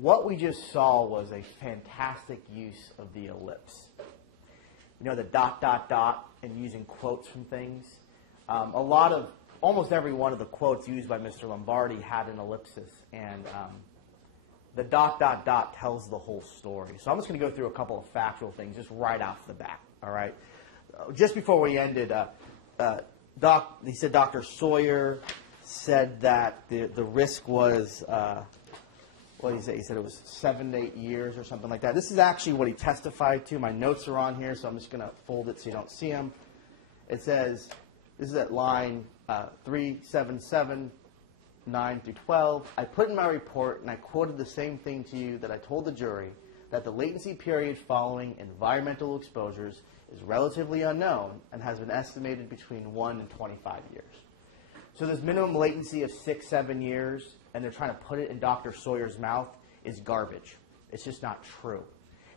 what we just saw was a fantastic use of the ellipse. You know, the ... and using quotes from things. Almost every one of the quotes used by Mr. Lombardi had an ellipsis, and the ... tells the whole story. So I'm just going to go through a couple of factual things just right off the bat, all right? Just before we ended, he said Dr. Sawyer said that the risk was, what did he say? He said it was 7 to 8 years or something like that. This is actually what he testified to. My notes are on here, so I'm just going to fold it so you don't see them. It says, this is at line 377, 9 through 12. I put in my report, and I quoted the same thing to you that I told the jury, that the latency period following environmental exposures is relatively unknown and has been estimated between 1 and 25 years. So this minimum latency of 6, 7 years, and they're trying to put it in Dr. Sawyer's mouth, is garbage. It's just not true.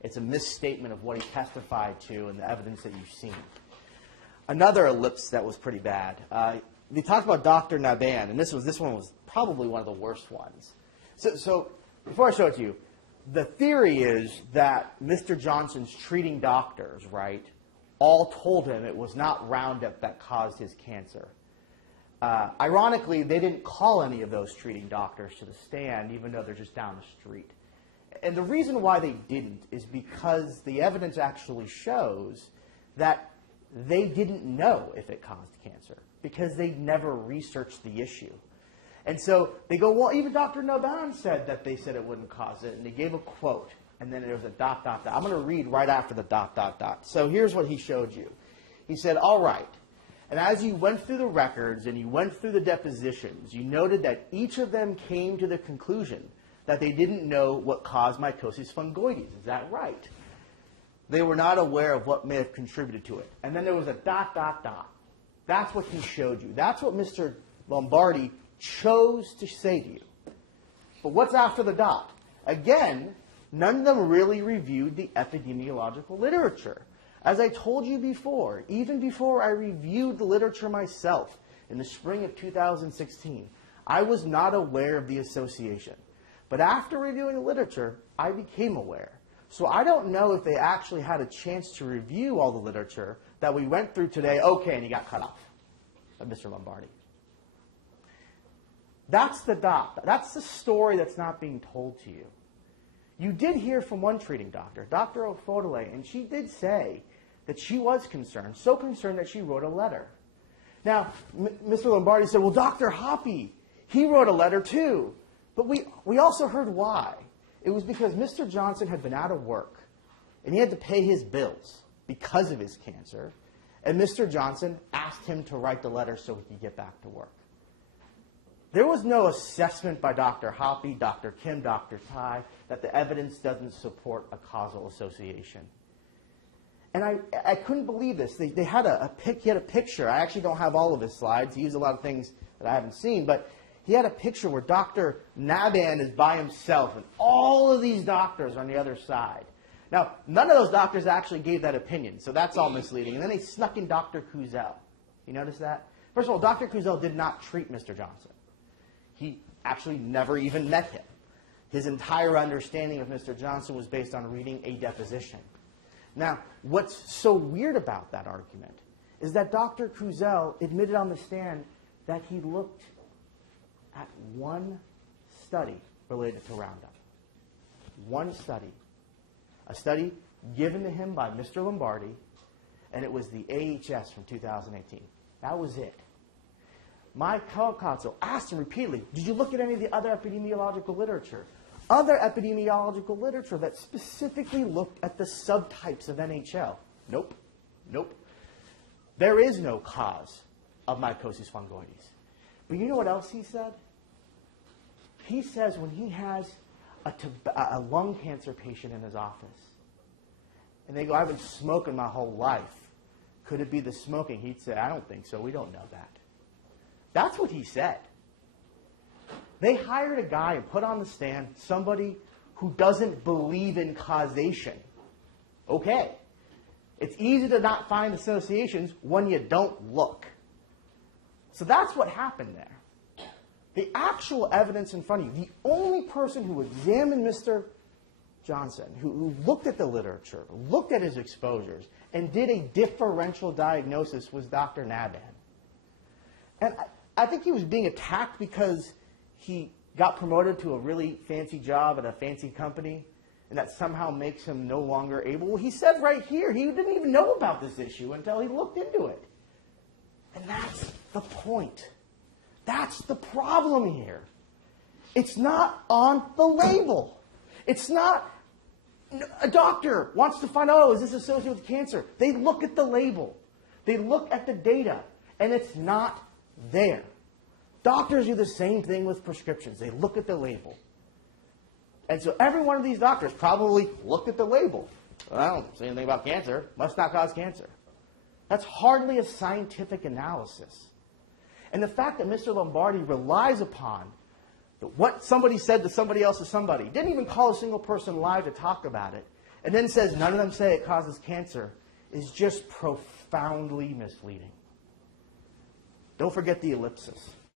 It's a misstatement of what he testified to and the evidence that you've seen. Another ellipse that was pretty bad. They talked about Dr. Naban, and this one was probably one of the worst ones. So before I show it to you, the theory is that Mr. Johnson's treating doctors, right, all told him it was not Roundup that caused his cancer. Ironically, they didn't call any of those treating doctors to the stand, even though they're just down the street. And the reason why they didn't is because the evidence actually shows that they didn't know if it caused cancer because they never researched the issue. And so they go, well, even Dr. Naban said that they said it wouldn't cause it, and they gave a quote, and then there was a ... I'm going to read right after the ... So here's what he showed you. He said, all right, and as you went through the records and you went through the depositions, you noted that each of them came to the conclusion that they didn't know what caused mycosis fungoides. Is that right? They were not aware of what may have contributed to it. And then there was a ... That's what he showed you. That's what Mr. Lombardi chose to say to you. But what's after the dot? Again, none of them really reviewed the epidemiological literature. As I told you before, even before I reviewed the literature myself in the spring of 2016, I was not aware of the association. But after reviewing the literature, I became aware. So I don't know if they actually had a chance to review all the literature that we went through today. Okay, and he got cut off by Mr. Lombardi. That's the dot. That's the story that's not being told to you. You did hear from one treating doctor, Dr. Ofodole, and she did say that she was concerned, so concerned that she wrote a letter. Now, Mr. Lombardi said, well, Dr. Hoppy, he wrote a letter too. But we also heard why. It was because Mr. Johnson had been out of work, and he had to pay his bills because of his cancer, and Mr. Johnson asked him to write the letter so he could get back to work. There was no assessment by Dr. Hoppy, Dr. Kim, Dr. Tai, that the evidence doesn't support a causal association. And I couldn't believe this. They had he had a picture. I actually don't have all of his slides. He used a lot of things that I haven't seen, but he had a picture where Dr. Naban is by himself, and all of these doctors are on the other side. Now, none of those doctors actually gave that opinion, so that's all misleading. And then they snuck in Dr. Kuzel. You notice that? First of all, Dr. Kuzel did not treat Mr. Johnson. He actually never even met him. His entire understanding of Mr. Johnson was based on reading a deposition. Now, what's so weird about that argument is that Dr. Kuzel admitted on the stand that he looked at one study related to Roundup. One study. A study given to him by Mr. Lombardi, and it was the AHS from 2018. That was it. My co-counsel asked him repeatedly, did you look at any of the other epidemiological literature? Other epidemiological literature that specifically looked at the subtypes of NHL. Nope. Nope. There is no cause of mycosis fungoides. But you know what else he said? He says when he has a lung cancer patient in his office, and they go, I've been smoking my whole life. Could it be the smoking? He'd say, I don't think so. We don't know that. That's what he said. They hired a guy and put on the stand somebody who doesn't believe in causation. Okay. It's easy to not find associations when you don't look. So that's what happened there. The actual evidence in front of you, the only person who examined Mr. Johnson, who looked at the literature, looked at his exposures, and did a differential diagnosis was Dr. Nadan. And I think he was being attacked because he got promoted to a really fancy job at a fancy company, and that somehow makes him no longer able. Well, he said right here, he didn't even know about this issue until he looked into it. And that's the point. That's the problem here. It's not on the label. It's not, a doctor wants to find out, oh, is this associated with cancer? They look at the label. They look at the data, and it's not there. Doctors do the same thing with prescriptions. They look at the label. And so every one of these doctors probably looked at the label. Well, I don't say anything about cancer. Must not cause cancer. That's hardly a scientific analysis. And the fact that Mr. Lombardi relies upon what somebody said to somebody else to somebody, didn't even call a single person live to talk about it, and then says none of them say it causes cancer, is just profoundly misleading. Don't forget the ellipsis.